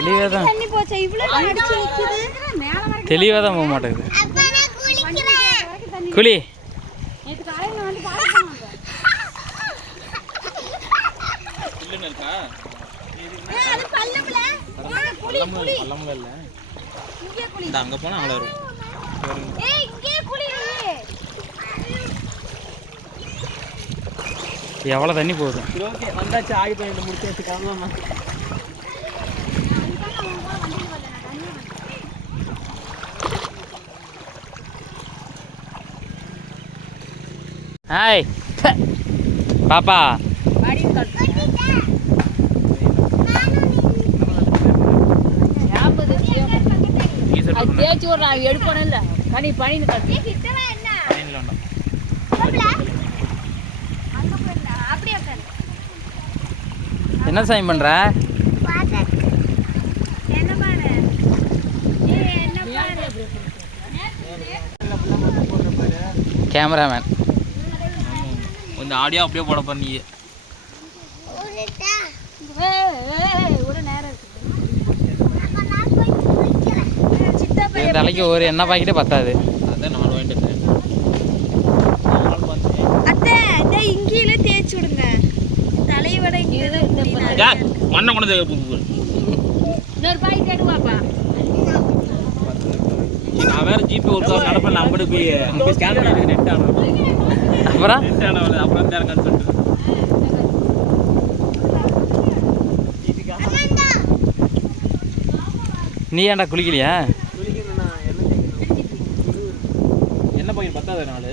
தெளிவாக தான் போக மாட்டேங்குது. குளி அங்கே போனால் அவ்வளோ இருக்கும். எவ்வளோ தண்ணி போகுது? ஓகே வந்தாச்சு. ஆகி போய் முடிச்சு கிளம்பலாமா? ஹாய் பாப்பா. தேய்ச்சி ஒரு நான் எடுப்போம் இல்லை கனி பனின்னு கட்டி என்ன சாயம் பண்ற? கேமராமேன் கொஞ்சம் ஆடியோ அப்படியே போட பண்ணி தலைக்கு ஒரு எண்ணெய் பாக்கெட்டே பத்தாது. அதான் 4 வாங்கிட்டு இங்கேயில தேய்ச்சி விடுங்க. தலைவட மண்ணை கொண்டு இன்னொரு பாக்கெட் எடுவாப்பா. நான் வேற ஜிபே ஒரு நடப்பேன். நம்பர் போய் ஸ்கேன் பண்ணி நெட் ஆகணும். அப்புறம் அப்புறம் வேற கன்சல்ட் நீ ஏன்டா குளிக்கலையா? என்ன பையன் 10வது நாள்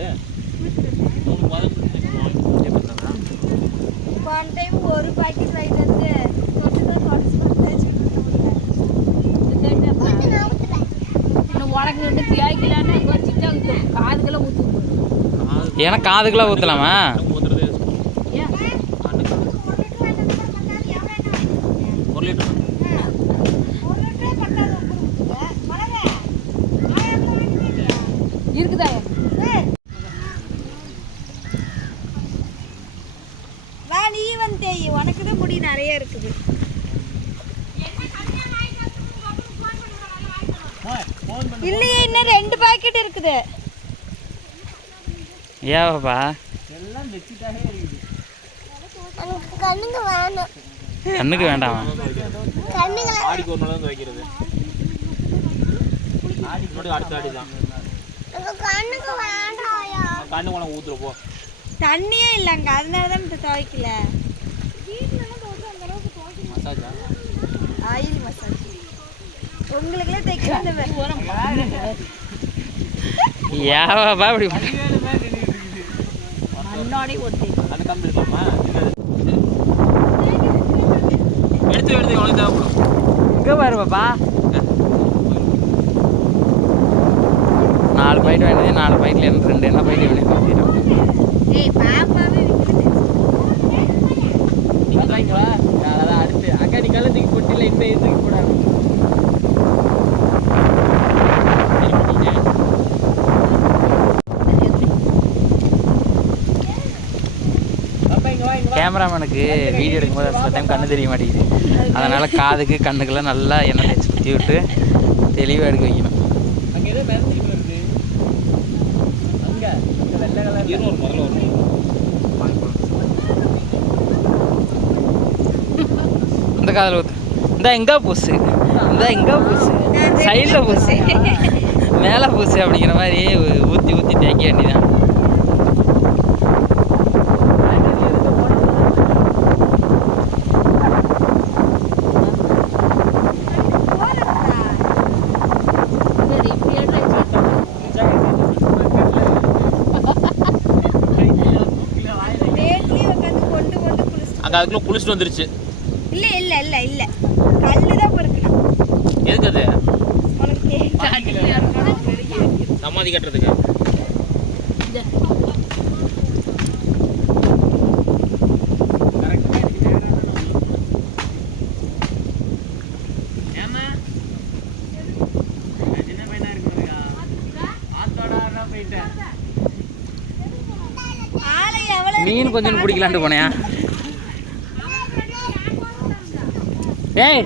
ஒரு பாக்கெட் வாங்கிட்டு உனக்கு தேய்க்கலான்னு காதுக்கெல்லாம் ஊற்று. ஏன்னா காதுக்கெல்லாம் ஊற்றலாமா? இருக்குதா? வா நீ வந்து உனக்கு தான் முடி நிறைய இருக்குது. இல்லையே இன்னும் 2 பாக்கெட் இருக்குது. ஏவாப்பா எல்லாம் வெச்சிட்டாவே இருக்குது. கண்ணுக்கு வேணும். கண்ணுக்கு வேண்டாமா? ஆடிக்கு ஒரு நாள் வந்து வைக்கிறது. ஆடிக்கு மட்டும் அடுத்த ஆடி தான். கண்ணுக்கு வேண்டாயா? கண்ணு கொண்டு ஊத்துற போ. தண்ணியே இல்லங்க, அதனால தான் துவைக்கல. மசாஜா? Oil massage. உங்களுக்குலாம் தைக்கிறது ஏவாப்பா இப்படி முன்னாடி ஒட்டி அந்த கம்பி இருக்காமா? எடுத்து எவ்வளோ தேவைப்படும்? இங்கே பாரு பாப்பா. 4 பாக்கெட் வேணுது. 4 பாக்கெட்ல இருந்து 2 என்ன பாக்கெட் வேணும்? ஏய் பாப்பாவே அடுத்து அக்கா நீ கலத்துக்கு போட்டில இந்த இதுக்கு போடாது. கேமராமேனுக்கு வீடியோ எடுக்கும்போது சில டைம் கண்ணு தெரிய மாட்டேங்குது. அதனால் காதுக்கு கண்ணுக்கெல்லாம் நல்லா எண்ணெய் தேய்ச்சி ஊற்றி விட்டு தெளிவாக எடுக்க வைக்கணும். அங்கே ஏதோ மிதந்துக்கிட்டு வருது. அங்கே வெள்ளை கலர் முதல்ல வரும். இந்த காதில் ஊற்று. இந்த எங்கே பூசு, இந்த எங்கே பூசு, சைடில் பூசு, மேலே பூசு அப்படிங்கிற மாதிரி ஊற்றி ஊற்றி தேய்க்க வேண்டியதான். அங்கே அதுக்குள்ள குளிச்சுட்டு வந்துருச்சு. இல்லை இல்லை இல்லை இல்லை கல்லு தான் பொறுக்கலாம். எதுக்கு அது? உனக்கு சமாதி கட்டுறதுக்கு. மீன் கொஞ்சம் பிடிக்கலான்ட்டு போனேன். ஏய்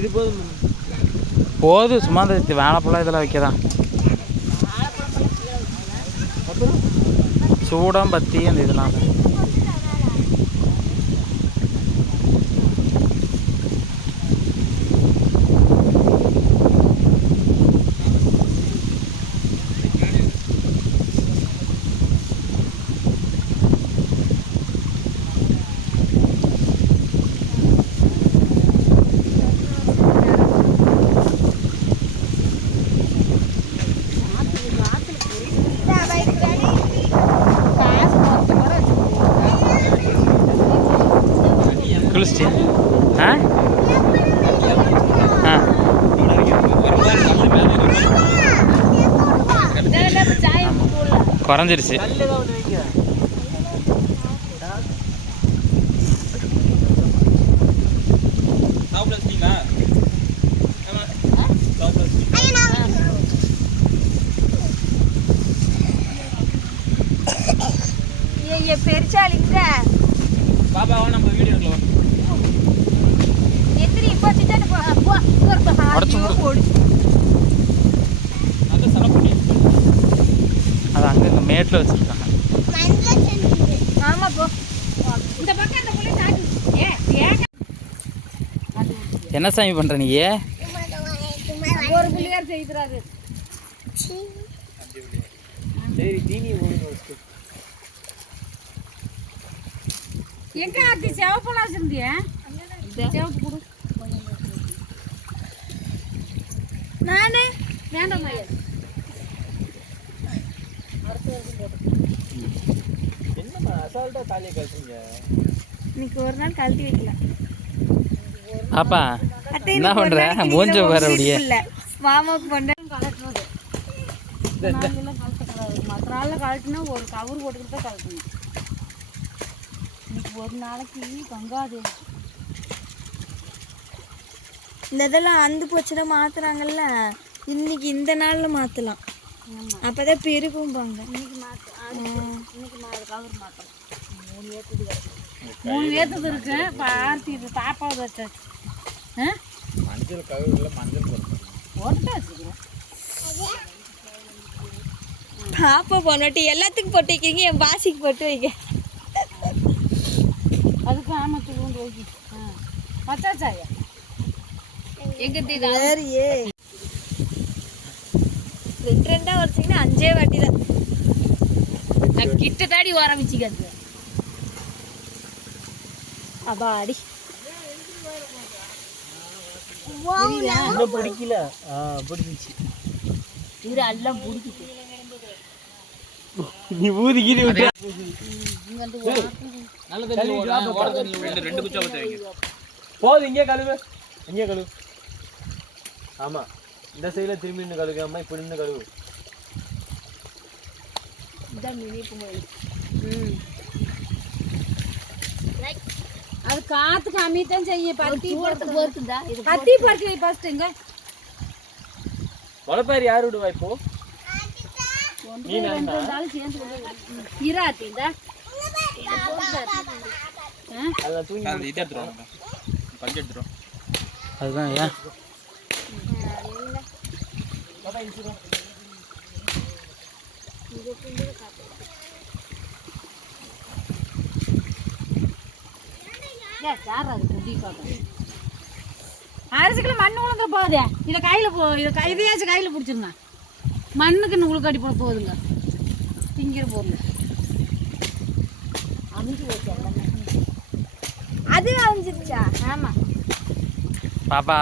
இது போதும் போதும் சும்மா இந்த வாழைப்பழம் இதெல்லாம் வைக்கதான். சூடம் பத்தி அந்த இதெல்லாம் குளிச்சிட்டியா? ஆ ஆ குறைஞ்சிருச்சு. பெருசாலிங்க பாபாவா நம்ம வீடியோக்குள்ள வந்து எந்திரி இப்போ சின்ன போ ஓடி அந்த சலப்படி அது அங்கே மேட்டில் வச்சுருக்காங்க. ஆமா போ இந்த பக்கம் அந்த புள்ளை தாக்கு என்ன சாமி பண்ணுற நீ? ஒரு புள்ளியார் செய்கிறாரு. சரி தீனி ஓடுங்க ஃபர்ஸ்ட். எங்க அத்தி சேவப்பழம் வச்சிருந்தியா? சேவப்பு கொடு. நானு வேண்டாம் என்னம்மா அசால்ட்டா தாலியை கழட்டுறீங்க? இன்னைக்கு ஒரு நாள் கழட்டி வைக்கல. பாப்பா என்ன பண்ணுற? மூஞ்ச பாரு அப்படியே. மாமாவுக்கு பண்ண கலட்டுறது கலட்டக்கூடாது. மற்ற நாளில் கலட்டினா ஒரு கவர் போட்டுக்கிட்டு தான் கலட்டணும். இன்னைக்கு ஒரு நாளைக்கு கங்காதேவி இந்த இதெல்லாம் அந்து போச்சுன்னா மாத்துறாங்கல்ல, இன்னைக்கு இந்த நாள்ல மாத்தலாம். அப்பதான் பெருகும்பாங்க. இன்னைக்கு கவர் மாற்றலாம். 3 ஏத்துது இருக்கு. பார்த்து இது பாப்பாவது வச்சாச்சு. மஞ்சள் கவுல மஞ்சள் போட்டு வச்சுக்கிறேன். பாப்பா பொண்ணாட்டி எல்லாத்துக்கும் போட்டு வைக்கிறீங்க, என் பாசிக்கு போட்டு வைக்க. அதுக்கு ஆமத்து கொண்டு வைக்கி. வச்சாச்சாயா எங்க வேறியே 2 வச்சிங்கன்னா 5 வாட்டி தான். நான் கிட்ட தாடி ஆரம்பிச்சுக்காது. அபாடி இன்னும் பிடிக்கல. பிடிச்சிச்சு. இவரு எல்லாம் பிடிக்குது. நீ ஊதிக்கிட்டு விட்டு நல்ல தண்ணி ஓட தண்ணி 2 குச்சா ஊற்றுவீங்க. போதும். இங்கே கழுவு, இங்கே கழுவு. ஆமாம், இந்த சைடில் திரும்பி நின்று கழுகாம இப்படி நின்று கழுவு. அது காத்துக்கு அமித்தான் செய்ய. பருத்தி பொறுத்துதா? கத்தி பருத்தி ஃபர்ஸ்ட்டுங்க. முளைப்பாரி யார் விடுவா இப்போ? நீ இருந்தாலும் சேர்ந்து இராத்தி இந்த அதெல்லாம் தூங்கி இதை எடுத்துருவாங்க, பஞ்சு எடுத்துருவோம். அதுதான் ஏன் அரிசிக்குள்ள மண்ணு உளுந்துட போகுதே. இதை கையில் இதையாச்சும் கையில் பிடிச்சிருங்க. மண்ணுக்கு இன்னும் உளுக்கு அடி போட போகுதுங்க. திங்கிற பொருள் அமைஞ்சு போச்சு. அது அழிஞ்சிருச்சா? ஆமாம் பாப்பா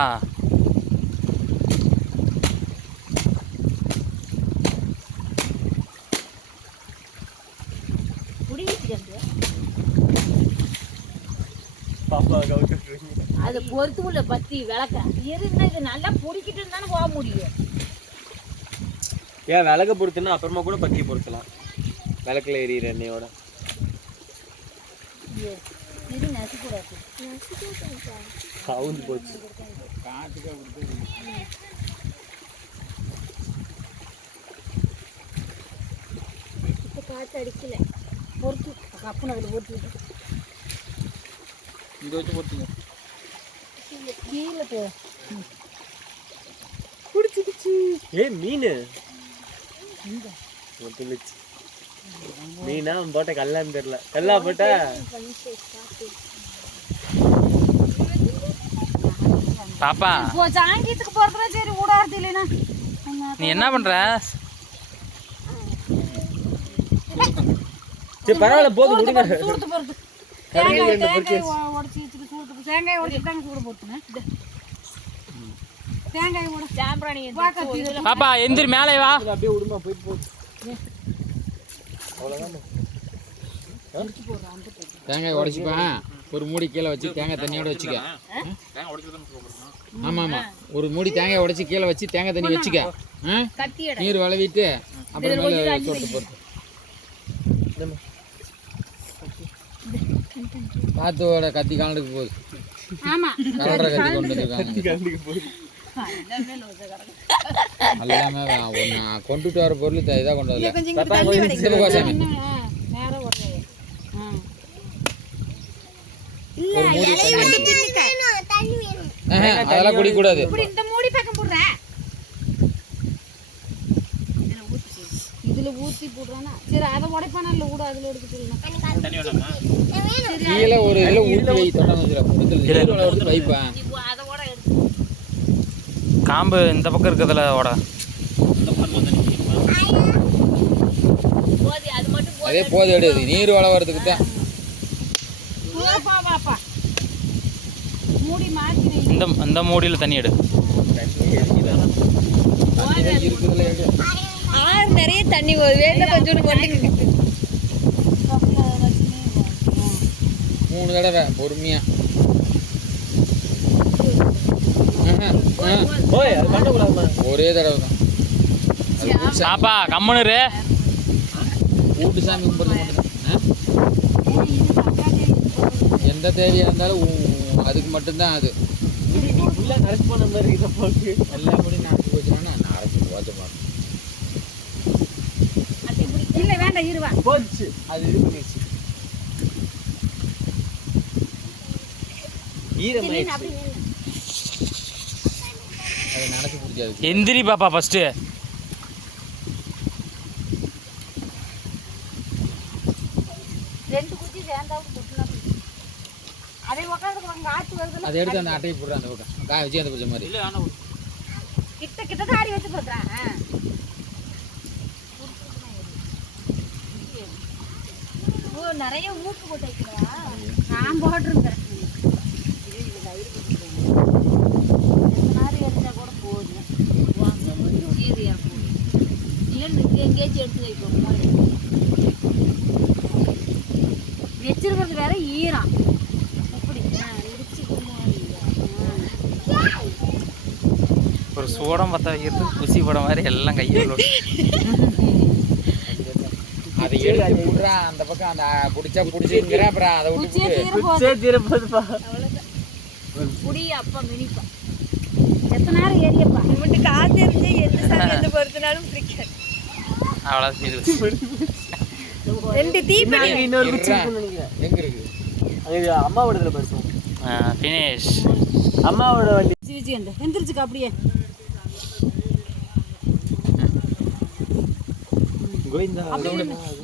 பாப்பா கவுட்டு. அது பொறுத்து உள்ள பத்தி விளக்க இருந்தா இது நல்லா பிடிக்கிட்டு தானே போக முடியும். ஏன் விளக்க பொறுத்துன்னா அப்புறமா கூட பத்தி பொறுத்தலாம். விளக்குல எரியிற எண்ணெயோட இது நசுக்கூடாது. கவுந்து போச்சு. இப்போ காற்று அடிக்கல. பொறுத்து கப்புன்னு அதில் பொறுத்துக்கிட்டு இதை வச்சு போட்டுங்க. கீழே போ. குடிச்சிடுச்சு. மீன் துளிச்சு மீனா போட்ட கல்லான்னு தெரியல. கல்லா போட்டா பாப்பா இப்போ சாங்கியத்துக்கு போறதுல சரி ஊடாடுது இல்லைன்னா நீ என்ன பண்ற? சரி பரவாயில்ல போதும் விடுங்க. சூடுத்து போறது கடையில தேங்காய் இருந்து தேங்காய் உடச்சி வச்சுட்டு சூடுத்து தேங்காய் உடச்சிட்டாங்க சூடு போட்டுனேன் தேங்காய் உட சாம்பிராணி பாப்பா எந்திரி மேலே வா. அப்படியே விடுமா போயிட்டு போகுது. தேங்காய் உடைச்சிப்பேன். ஒரு மூடி கீழே வச்சு தேங்காய் தண்ணியோட வச்சுக்க. ஆமாம் ஆமாம், ஒரு மூடி தேங்காய் உடைச்சி கீழே வச்சு தேங்காய் தண்ணி வச்சுக்க. நீர் வளவிட்டு அப்புறம் மேலே போட்டு போட்டு காத்தோட கத்தி காலத்துக்கு போகுது. ஆமா கலரை கத்தி கொண்டு வந்துருக்காங்க. எல்லாமே நான் கொண்டுட்டு வர பொருள் இதாக கொண்டு வரல. சிவகாசாமி நேரம் உடனே அதெல்லாம் குடிக்கூடாது. இப்படி இந்த மூடி பக்கம் போடுற இதுல ஊத்தி போடுறானா சரி அதை உடைப்பானா இல்ல கூட அதுல எடுத்துட்டு கீழே ஒரு இதில் ஊற்றி வை. தொடர்ந்து வைப்பேன். காம்பு இந்த பக்கம் இருக்கிறதுல ஓட அதே போது எடுது நீர் வளர்றதுக்கு தான். மூடி மாத்தி இந்த மூடியில் தண்ணி எடு. இருக்குதுல எடு. ஆறு நிறைய தண்ணி போகுது. வேணும் கொஞ்சோண்டு போட்டுக்கிட்டு 3 தடவை பொறுமையா. ஓய் அது பண்ணக்கூடாதுமா. ஒரே தடவை தான். பாப்பா கம்முனு கூட்டு சாமி கும்பிட்றது எந்த தேவையாக இருந்தாலும் அதுக்கு மட்டும்தான். அது ஃபுல்லாக கரெக்ட் பண்ண மாதிரி இதை போட்டு எல்லா முடியும் நாளைக்கு போச்சுன்னா நான் அரைச்சி போச்ச இல்ல வேண்டாம் இருவா போச்சு. அது இது பண்ணிடுச்சு. ஈரமாயிடுச்சு. அதை நினச்சி பிடிக்காது. எந்திரி பாப்பா ஃபர்ஸ்ட். ரெண்டு குச்சி சேர்ந்தாவும் குட்டினா அதை உட்காந்து ஆட்டு வருது அதை எடுத்து அந்த அட்டையை போடுறேன். அந்த பக்கம் காய வச்சு அந்த பிடிச்ச மாதிரி கிட்ட கிட்ட தாடி வச்சு போடுறான். ஓ நிறைய ஊக்கு போட்டு வைக்கிறா. நான் போட்டிருந்தேன். எடுத்தா கூட போதும். சீரியா போதும். எங்கேயாச்சும் எடுத்து வைப்போம். வச்சிருக்கிறது வேற ஈரம் எப்படி ஒரு சூடம் பற்ற வைக்கிறது குசி படம் மாதிரி எல்லாம் கையில் அதை எடுத்து விட்றா. அந்த பக்கம் அந்த பிடிச்சா பிடிச்சிருக்கிறேன். அப்புறம் அதை விட்டு தீரப்போதுப்பா. புடி அப்பா மினிப்பா எத்தனை நேரம் ஏரியப்பா இவன்ட்டு காத்து இருந்துச்சு. எந்த சாமி எந்த பொறுத்தனாலும் பிடிக்காது. அவ்வளோ ரெண்டு தீப்பெட்டி இன்னொரு குச்சி இருக்குன்னு நினைக்கிறேன். எங்கே இருக்குது? அங்கே அம்மாவோட இதில் பேசுவோம். ஃபினிஷ். அம்மாவோட வண்டி வச்சு எந்திரிச்சுக்கா அப்படியே கோவிந்தா.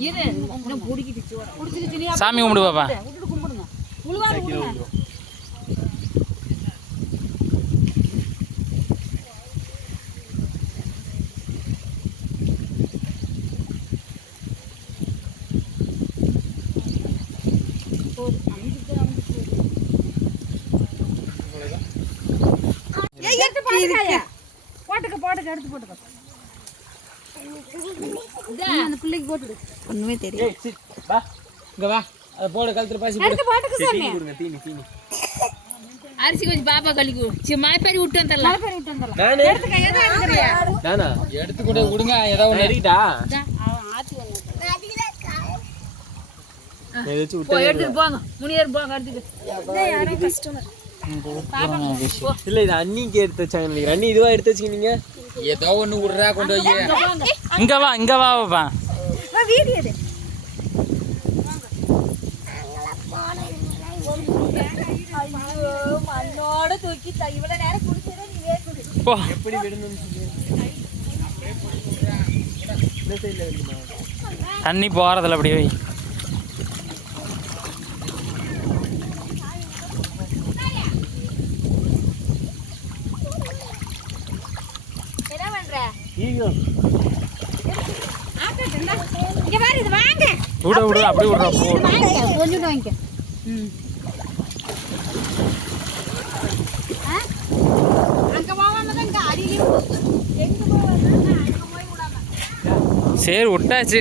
இரு இன்னும் பிடிக்கிட்டு பிடிச்சிக்கிச்சு. சாமி கும்பிடு பாப்பா. விட்டுட்டு கும்பிடுங்க. உழுவாது விடுங்க. போட்டுக்க எடுத்து போட்டுக்க. அந்த பிள்ளைக்கு போட்டுடு. ஒண்ணுமே தெரியும். ஏய் சிட் வா இங்கே வா. அதை போடு கழுத்துல பாசி போடு. எடுத்து போட்டுக்க சாமி. கொடுங்க தீனி தீனி. அரிசி கொஞ்சம் பாப்பா கழிக்கு மாய்ப்பாரி விட்டு வந்துடலாம். மலைப்பேரி விட்டு வந்துடலாம். நானே எடுத்துக்க எதை எடுக்கிறியா? நானா எடுத்து கூட விடுங்க. ஏதாவது ஒன்று எடுக்கிட்டா அவன் ஆத்தி வந்து ஏதாச்சும் விட்டு. போய் எடுத்துட்டு போங்க. முனியர் போங்க எடுத்துட்டு. யாரும் கஸ்டமர் இல்லை இது அன்னிக்கு எடுத்து வச்சாங்க நினைக்கிறேன். அண்ணி இதுவா எடுத்து வச்சுக்கினீங்க. ஏதோ ஒன்று விட்றா கொண்டு வை. இங்கே வா இங்கே வா பாப்பா. வீடியோ எடு. மண்ணோட தூக்கி இவ்வளவு நேரம் குடிச்சதே நீ போ. எப்படி விடணும்னு சொல்லி இந்த சைடில் விடுமா? தண்ணி போகிறதில்ல அப்படியே வை. ஈகோ இங்க பாரு இது வாங்க விட விடு அப்படியே விட்றா போ. வாங்க கொஞ்சம் வாங்கிக்க ம் அங்க போவாம தான் இங்க அடியிலே எங்க போவாங்க அங்க போய் விடாம சரி விட்டாச்சு.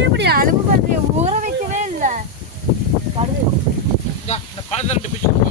இப்படி அலுப்பு பண்றீங்க ஊற வைக்கவே இல்லை இந்த பழத்தை ரெண்டு பிச்சு